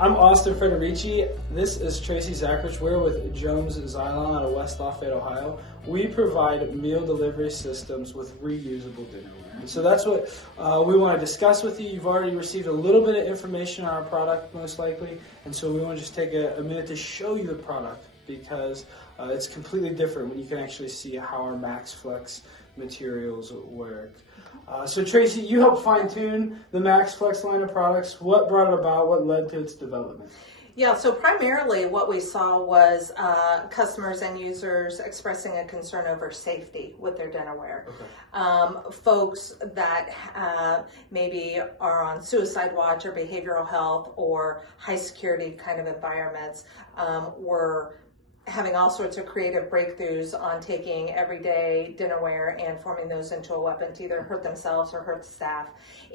I'm Austin Frederici. This is Tracy Zachrich. We're with JonesZylon out of West Lafayette, Ohio. We provide meal delivery systems with reusable dinnerware. And so that's what we want to discuss with you. You've already received a little bit of information on our product, most likely. And so we want to just take a minute to show you the product because it's completely different when you can actually see how our MaxFlex materials work. So Tracy, you helped fine-tune the MaxFlex line of products. What brought it about? What led to its development? Yeah, so primarily what we saw was customers and users expressing a concern over safety with their dinnerware. Okay. Folks that maybe are on suicide watch or behavioral health or high security kind of environments were having all sorts of creative breakthroughs on taking everyday dinnerware and forming those into a weapon to either hurt themselves or hurt the staff.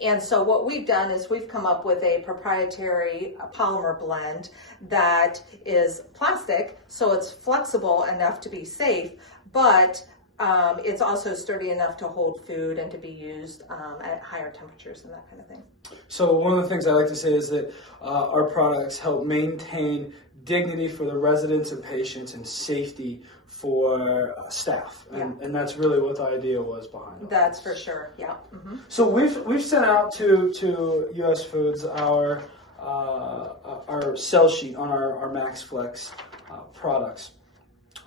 And so what we've done is we've come up with a proprietary polymer blend that is plastic, so it's flexible enough to be safe, but it's also sturdy enough to hold food and to be used at higher temperatures and that kind of thing. So one of the things I like to say is that our products help maintain dignity for the residents and patients and safety for staff. And that's really what the idea was behind it. That's for sure, yeah. Mm-hmm. So we've sent out to US Foods our sell sheet on our MaxFlex products.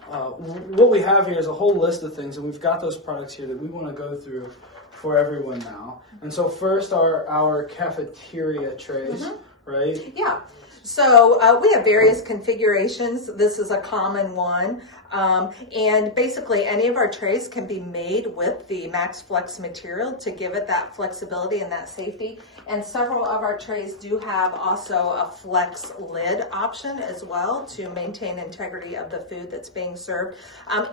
What we have here is a whole list of things, and we've got those products here that we want to go through for everyone now. And so first are our cafeteria trays, right? Yeah. So we have various configurations. This is a common one. And basically any of our trays can be made with the MaxFlex material to give it that flexibility and that safety. And several of our trays do have also a flex lid option as well to maintain integrity of the food that's being served.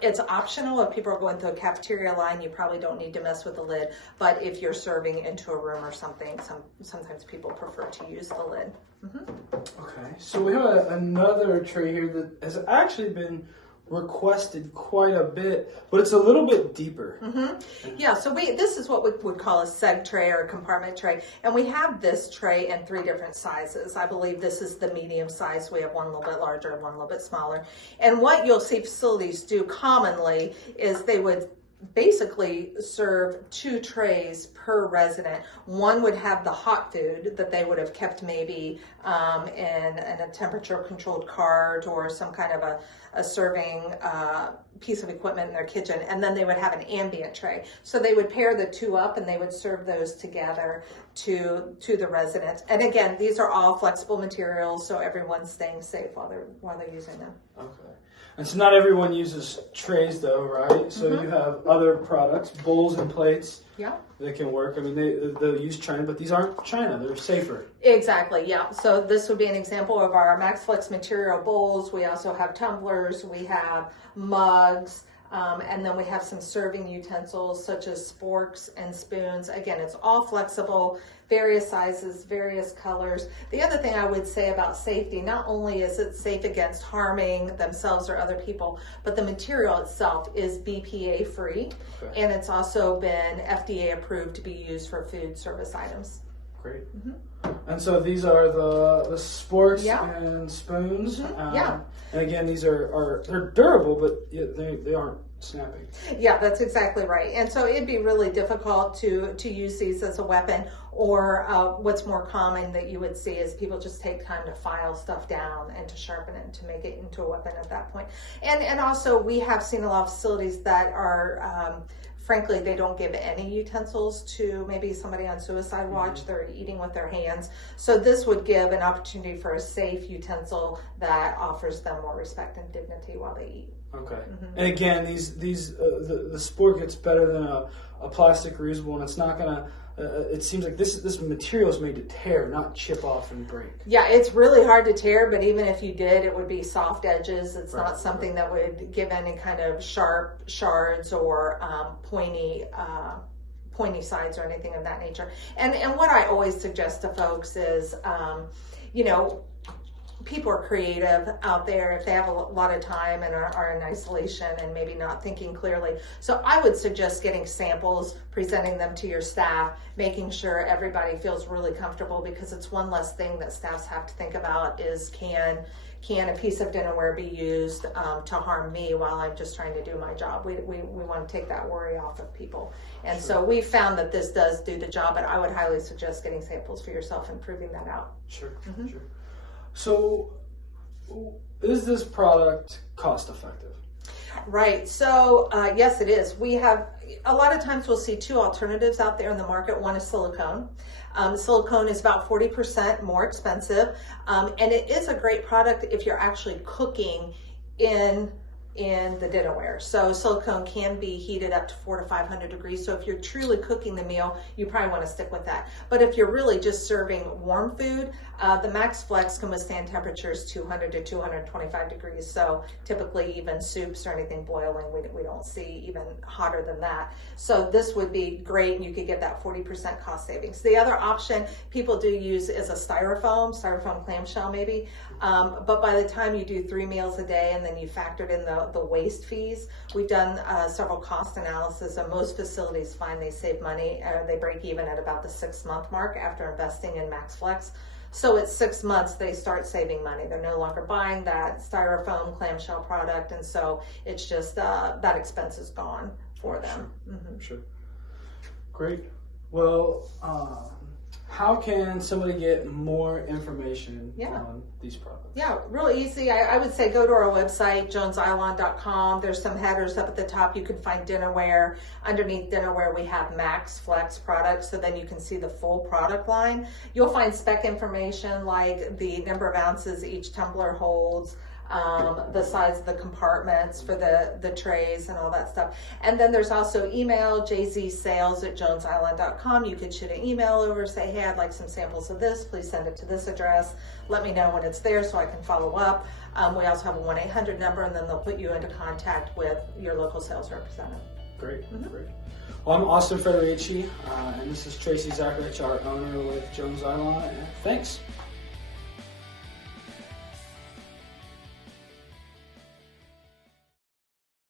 It's optional. If people are going through a cafeteria line, you probably don't need to mess with the lid. But if you're serving into a room or something, sometimes people prefer to use the lid. Okay, so we have another tray here that has actually been requested quite a bit, but it's a little bit deeper. Yeah, so this is what we would call a seg tray or a compartment tray, and we have this tray in 3 different sizes. I believe this is the medium size. We have one a little bit larger and one a little bit smaller. And what you'll see facilities do commonly is they would basically serve 2 trays per resident. One would have the hot food that they would have kept maybe in a temperature controlled cart or some kind of a serving piece of equipment in their kitchen, and then they would have an ambient tray. So they would pair the 2 up and they would serve those together to the residents. And again, these are all flexible materials, so everyone's staying safe while they're using them. Okay. And so not everyone uses trays though, right? So you have other products, bowls and plates that can work. I mean, they'll use China, but these aren't China. They're safer. Exactly, yeah. So this would be an example of our MaxFlex material bowls. We also have tumblers. We have mugs. And then we have some serving utensils such as forks and spoons. Again, it's all flexible, various sizes, various colors. The other thing I would say about safety, not only is it safe against harming themselves or other people, but the material itself is BPA free. Okay. And it's also been FDA approved to be used for food service items. Great. And so these are the sporks and spoons. And again, these they're durable, but they aren't snapping. Yeah, that's exactly right. And so it'd be really difficult to use these as a weapon, or what's more common that you would see is people just take time to file stuff down and to sharpen it to make it into a weapon at that point. And also we have seen a lot of facilities that are frankly, they don't give any utensils to maybe somebody on suicide watch. They're eating with their hands. So this would give an opportunity for a safe utensil that offers them more respect and dignity while they eat. Okay. And again, the spork gets better than a plastic reusable, and it's not gonna. It seems like this material is made to tear, not chip off and break. Yeah, it's really hard to tear, but even if you did, it would be soft edges. It's not something that would give any kind of sharp shards or pointy sides or anything of that nature. And what I always suggest to folks is, people are creative out there if they have a lot of time and are in isolation and maybe not thinking clearly. So I would suggest getting samples, presenting them to your staff, making sure everybody feels really comfortable, because it's one less thing that staffs have to think about is can a piece of dinnerware be used to harm me while I'm just trying to do my job? We want to take that worry off of people. And so we found that this does do the job, but I would highly suggest getting samples for yourself and proving that out. Sure. So, is this product cost effective? Right. So, yes, it is. We have, a lot of times we'll see two alternatives out there in the market. One is silicone. Silicone is about 40% more expensive, and it is a great product if you're actually cooking in the dinnerware. So silicone can be heated up to 400 to 500 degrees. So if you're truly cooking the meal, you probably want to stick with that. But if you're really just serving warm food, the MaxFlex can withstand temperatures 200 to 225 degrees. So typically even soups or anything boiling, we don't see even hotter than that. So this would be great, and you could get that 40% cost savings. The other option people do use is a styrofoam clamshell maybe. But by the time you do 3 meals a day and then you factored in the waste fees, we've done several cost analysis, and most facilities find they save money. They break even at about the 6-month mark after investing in MaxFlex. So at 6 months, they start saving money. They're no longer buying that styrofoam clamshell product, and so it's just that expense is gone for them. Sure. Great. Well, how can somebody get more information on these products? Yeah, real easy. I would say go to our website, JonesZylon.com. There's some headers up at the top. You can find dinnerware. Underneath dinnerware, we have MaxFlex products, so then you can see the full product line. You'll find spec information like the number of ounces each tumbler holds, the size of the compartments for the trays and all that stuff. And then there's also email, jzsales@joneszylon.com. You could shoot an email over, say, hey, I'd like some samples of this. Please send it to this address. Let me know when it's there so I can follow up. We also have a 1-800 number, and then they'll put you into contact with your local sales representative. Great. Well, I'm Austin Federici, and this is Tracy Zacharich, our owner with JonesZylon. Thanks.